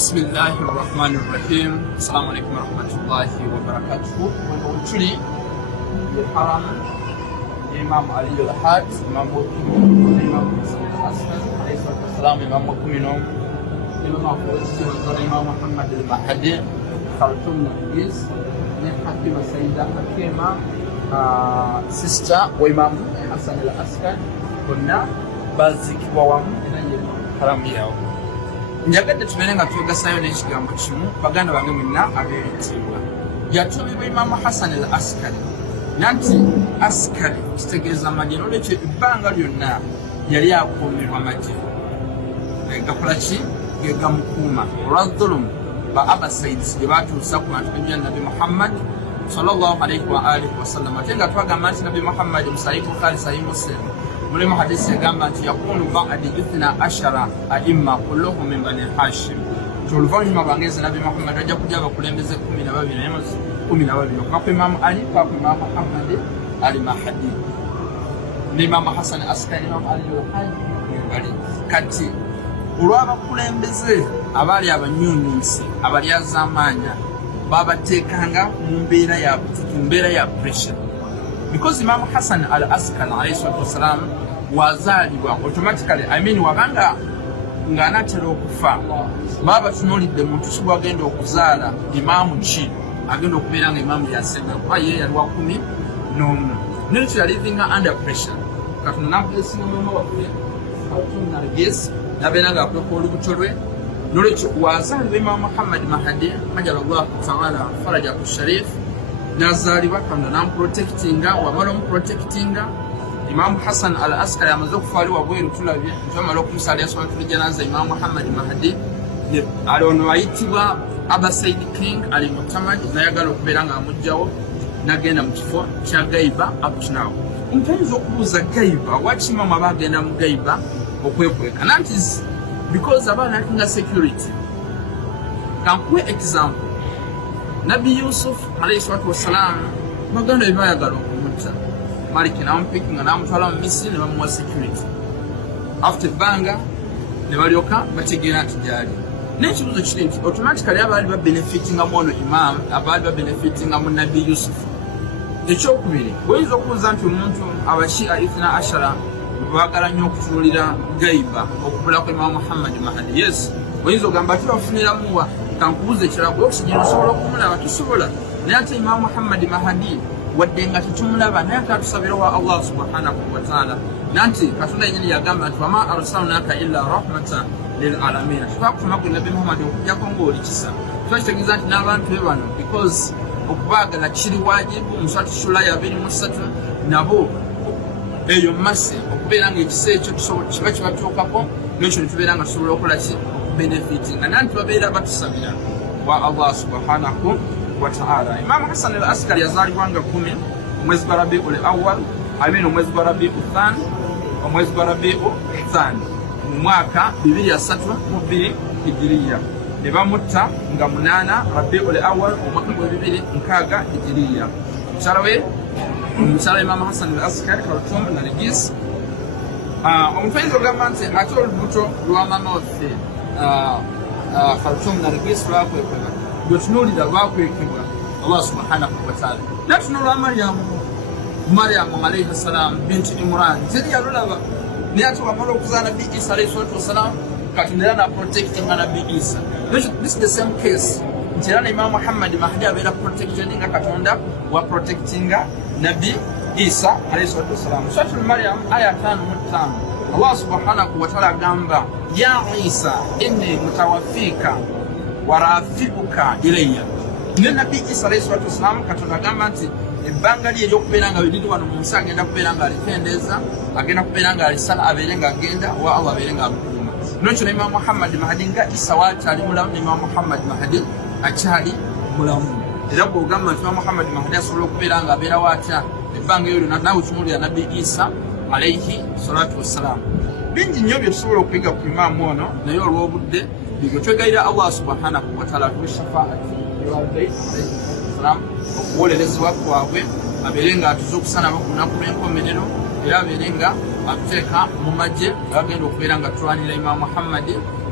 بسم الله الرحمن الرحيم. السلام عليكم ورحمة الله وبركاته. ونوتري الحرم الإمام علي الحاج إمام الإمام الحسن عليه الصلاة والسلام إمام مكمنهم إمام فلسطين الإمام محمد المهدي خرطوم نرجس من حكيم السيدة حكيمة سيستر وإمام حسن العسكري كنا بازيك ووام إلى الحرم ياو. Njagadde tubeere nga twegasaayo n'ekigambo kimu baganda bange mwenna ab'ebitiibwa. Yatuumibwa Imaamu Hassan al-Askari nanti askari kitegeeza amagye, n'olwekyo ebbanga lyonna yali akuumirwa amagye gakola ki ge gamukuuma olwa dhulumu ba abasaids gye baatuusa ku bantu b'ejja Nabi Muhammad sallallahu alaihi wa alihi wasallam. Ate nga twagamba nti Nabi Muhammad mu Sahih Bukhari Sahih Muslim mulimu hadisi egamba nti yakunu ba'di ithna ashara a'imma kulluhum min bani Hashim. Oluvannyuma bangezi Nabi Muhammad ajja kujja abakulembeze 12 okuva ku Imaamu Ali paka ku Imaamu Muhammad al-Mahdi ne Imaamu Hassan Askari Imaamu Ali al-Hajj. Kati olw'abakulembeze abaali abanyunyusi abalyazaamaanya babateekanga mu mbeera ya pressure, because Imam Hassan al-Askari alayhi salatu wassalam wazalibwa automatically, wabanga nga anatera okufa baba tunulidde muntu kibu agenda okuzaala imaamu ki agenda okubeera nga imaamu yasemba kuba ye yali wa 11 n'ekyo yali living under pressure. Katonda namugeesinga mama waffe Nargis nabeera nga akweka olubuto lwe, n'olwekyo wazaalibwa Imaamu Muhammad Mahdi ajalallahu taala farajahu sharif nazaalibwa Katonda namuprotectinga. Wamala omuprotectinga Imaamu Hassan al-Askari amaze okufa ali wabweru, tulabye nti bamala okumusaalira salatul janaza Imaamu Muhammad Mahdi ali ono ayitibwa Abasaid King Ali Mutamad, nayagala okubeera nga amugjawo nagenda mu kifo kya Gaiba Abutnawo. Omuntu ayinza okubuuza Gaiba, waki Imaamu aba agenda mu Gaiba okwekweka? Nanti because abaana akinga security. Kankuwe example, Nabi Yusuf alayhi salatu wassalam baganda bye bayagala okumutta, Maliki namupikinga nga namutwala mu Misiri ne bamuwa security. After banga ne balyoka bategeera nti gyali. N'ekibuuzo kiri nti automatically abaali babenefitinga mu ono Imam abaali babenefitinga mu Nabi Yusuf. Ekyokubiri, oyinza okubuuza nti omuntu abashia ithna ashara baagala nnyo okutunuulira Gaiba okubula kwa Imaamu Muhammad Mahdi. Yes, oyinza ogamba tubafuniramuwa. Kankubuuza ekirala, gwe okigira osobola okumulaba? Tusobola. Naye ate Imaamu Muhammad Mahdi wadde nga tetumulaba naye akatusabira wa Allah subhanahu wa ta'ala, nanti Katonda yennyini yagamba nti wama arsalnaka illa rahmatan lil alamin. Twakutuma gwe Nabi Muhammad okujjako ng'oli kisa. Twakitegeeza nti n'abantu be bano because okubaagala kiri wajibu mu Suratu Shura 23 nabo eyo mase okubeera nga ekisa ekyo kiba kibatuukako, n'ekyo netubeera nga tusobola okukola ki benefitinga, nanti babeera batusabira wa Allah subhanahu wa ta'ala. Imam Hassan al-Askari yazaalibwa nga 10 omwezi gwa Rabiul Awwal, omwezi gwa Rabiul Thani, omwezi gwa Rabiul Thani mu mwaka 232 Hijriya. Ne bamutta nga 8 Rabiul Awwal omwaka gwa 2006 Hijriya. Omukyala Imam Hassan al-Askari Khartoum Nargis. Omufenzi ogamba nti ate olubuto lwa mama waffe Khartoum Nargis lwakwekebwa, gwe tunuulira lwakwekebwa Allah subhanahu wa ta'ala. Natunulwa Maryamu alayhi salam binti Imran, teri yalulaba naye ate wamala okuzaala Nabi Isa alayhi salatu wassalam, Katonda era naprotectinga Nabi Isa. This is the same case nti era Imam Muhammad Mahdi abeera protected nga Katonda wa protectinga Nabi Isa alayhi salatu wassalam. Suratul Maryam aya 5 Allah subhanahu wa ta'ala agamba ya Isa inni mutawaffika wa rafi'uka ilayya. Ne Nabi Isa alayhi salatu wassalam Katonda agamba nti ebbanga lye ery'okubeera nga liri wano mu nsi agenda kubeera nga alitendeeza, agenda kubeera nga alisala, abeere nga agenda wa Allah abeere nga amukuuma. N'ekyo ne Imam Muhammad Mahdi nga Isa wakyali mulamu, ne Imam Muhammad Mahdi akyali mulamu. Era bw'ogamba nti Imam Muhammad Mahdi asobola okubeera nga abeerawo atya ebbanga eryo lyonna, naawe tunuulira Nabi Isa alayhi salatu wassalam. Bingi nnyo bye tusobola okuyiga ku imaamu ono, naye olw'obudde bigwe twegayira Allah subhanahu wa ta'ala atuwe shafaati okuwolerezebwa kwabwe, abeere nga atuze okusana ku lunaku lw'enkomerero, era abeere nga atuteeka mu magye agenda okubeera nga tulwanira Imam Muhammad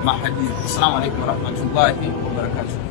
Mahdi. Assalamu alaikum warahmatullahi wabarakatuh.